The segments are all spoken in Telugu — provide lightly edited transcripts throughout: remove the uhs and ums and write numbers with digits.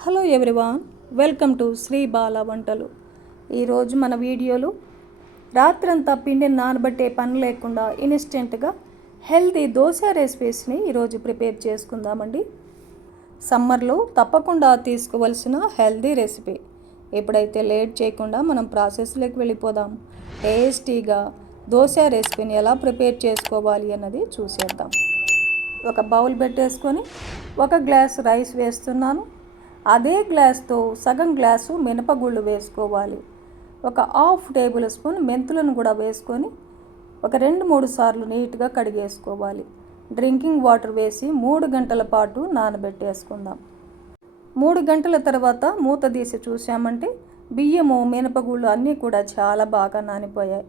Hello everyone, welcome to Sri Bala Vantalu. ఈరోజు మన వీడియోలో రాత్రంతా పిండిని నానబెట్టే పని లేకుండా ఇన్స్టెంట్గా హెల్తీ దోశ రెసిపీస్ని ఈరోజు ప్రిపేర్ చేసుకుందామండి. సమ్మర్లో తప్పకుండా తీసుకోవలసిన హెల్తీ రెసిపీ. ఎప్పుడైతే లేట్ చేయకుండా మనం ప్రాసెస్లోకి వెళ్ళిపోదాం. టేస్టీగా దోశ రెసిపీని ఎలా ప్రిపేర్ చేసుకోవాలి అన్నది చూసేద్దాం. ఒక బౌల్ పెట్టేసుకొని 1 గ్లాస్ రైస్ వేస్తున్నాను. అదే గ్లాస్తో సగం గ్లాసు మినపగుళ్ళు వేసుకోవాలి. ఒక 1/2 టేబుల్ స్పూన్ మెంతులను కూడా వేసుకొని ఒక 2-3 సార్లు నీట్గా కడిగేసుకోవాలి. డ్రింకింగ్ వాటర్ వేసి 3 గంటల పాటు నానబెట్టేసుకుందాం. 3 గంటల తర్వాత మూత తీసి చూసామంటే బియ్యము మినపగుళ్ళు అన్నీ కూడా చాలా బాగా నానిపోయాయి.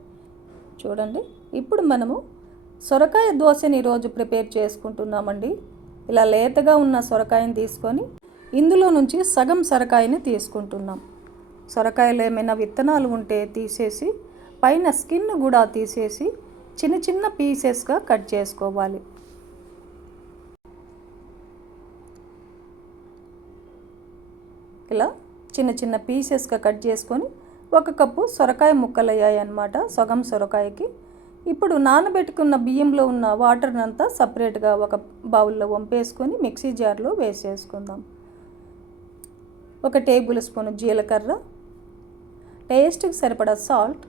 చూడండి, ఇప్పుడు మనము సొరకాయ దోశని ఈరోజు ప్రిపేర్ చేసుకుంటున్నామండి. ఇలా లేతగా ఉన్న సొరకాయని తీసుకొని ఇందులో నుంచి సగం సొరకాయని తీసుకుంటున్నాం. సొరకాయలో ఏమైనా విత్తనాలు ఉంటే తీసేసి పైన స్కిన్ కూడా తీసేసి చిన్న చిన్న పీసెస్గా కట్ చేసుకోవాలి. ఇలా చిన్న చిన్న పీసెస్గా కట్ చేసుకొని 1 కప్పు సొరకాయ ముక్కలు అయ్యాయి అన్నమాట, సగం సొరకాయకి. ఇప్పుడు నానబెట్టుకున్న బియ్యంలో ఉన్న వాటర్ని అంతా సపరేట్గా ఒక బౌల్లో వంపేసుకొని మిక్సీ జార్లో వేసేసుకుందాం. 1 టేబుల్ స్పూన్ జీలకర్ర, టేస్ట్కి సరిపడా సాల్ట్,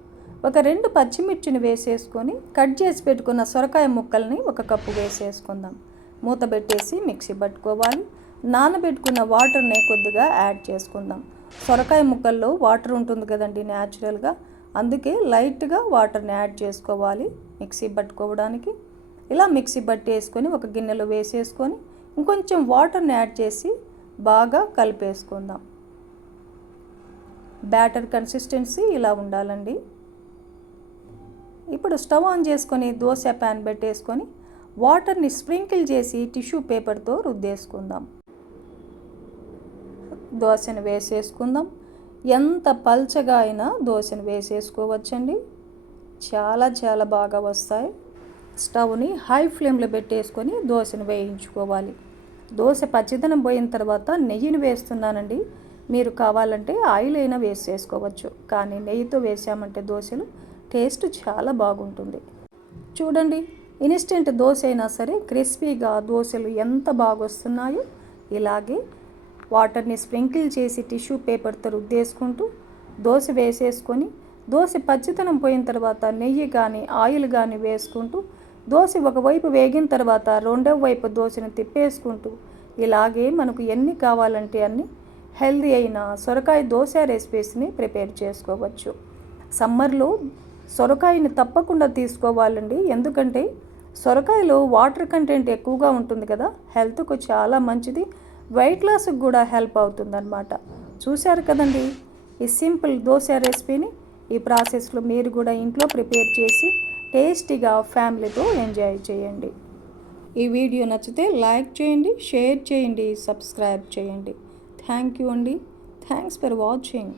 ఒక 2 పచ్చిమిర్చిని వేసేసుకొని కట్ చేసి పెట్టుకున్న సొరకాయ ముక్కల్ని 1 కప్పు వేసేసుకుందాం. మూత పెట్టేసి మిక్సీ పట్టుకోవాలి. నానబెట్టుకున్న వాటర్ని కొద్దిగా యాడ్ చేసుకుందాం. సొరకాయ ముక్కల్లో వాటర్ ఉంటుంది కదండి న్యాచురల్గా, అందుకే లైట్గా వాటర్ని యాడ్ చేసుకోవాలి మిక్సీ పట్టుకోవడానికి. ఇలా మిక్సీ పట్టేసుకొని ఒక గిన్నెలో వేసేసుకొని ఇంకొంచెం వాటర్ని యాడ్ చేసి బాగా కలిపేసుకుందాం. బ్యాటర్ కన్సిస్టెన్సీ ఇలా ఉండాలండి. ఇప్పుడు స్టవ్ ఆన్ చేసుకొని దోశ ప్యాన్ పెట్టేసుకొని వాటర్ని స్ప్రింకిల్ చేసి టిష్యూ పేపర్తో రుద్దేసుకుందాం. దోశను వేసేసుకుందాం. ఎంత పల్చగా అయినా దోశను వేసేసుకోవచ్చండి, చాలా చాలా బాగా వస్తాయి. స్టవ్ని హై ఫ్లేమ్లో పెట్టేసుకొని దోశను వేయించుకోవాలి. దోశ పచ్చిదనం పోయిన తర్వాత నెయ్యిని వేస్తున్నానండి. మీరు కావాలంటే ఆయిల్ అయినా వేసేసుకోవచ్చు, కానీ నెయ్యితో వేసామంటే దోశలు టేస్ట్ చాలా బాగుంటుంది. చూడండి, ఇన్స్టెంట్ దోశ అయినా సరే క్రిస్పీగా దోశలు ఎంత బాగా వస్తున్నాయో. ఇలాగే వాటర్ని స్ప్రింకిల్ చేసి టిష్యూ పేపర్తో రుద్దేసుకుంటూ దోశ వేసేసుకొని దోశ పచ్చితనం పోయిన తర్వాత నెయ్యి కానీ ఆయిల్ కానీ వేసుకుంటూ దోశ ఒకవైపు వేగిన తర్వాత రెండవ వైపు దోశను తిప్పేసుకుంటూ ఇలాగే మనకు ఎన్ని కావాలంటే అన్ని హెల్దీ అయిన సొరకాయ దోశ రెసిపీస్ని ప్రిపేర్ చేసుకోవచ్చు. సమ్మర్లో సొరకాయని తప్పకుండా తీసుకోవాలండి, ఎందుకంటే సొరకాయలో వాటర్ కంటెంట్ ఎక్కువగా ఉంటుంది కదా, హెల్త్కు చాలా మంచిది, వెయిట్ లాస్కి కూడా హెల్ప్ అవుతుందన్నమాట. చూశారు కదండి ఈ సింపుల్ దోశ రెసిపీని. ఈ ప్రాసెస్లో మీరు కూడా ఇంట్లో ప్రిపేర్ చేసి టేస్టీగా ఫ్యామిలీతో ఎంజాయ్ చేయండి. ఈ వీడియో నచ్చితే లైక్ చేయండి, షేర్ చేయండి, సబ్స్క్రైబ్ చేయండి. థ్యాంక్ యూ అండి. Thanks for watching.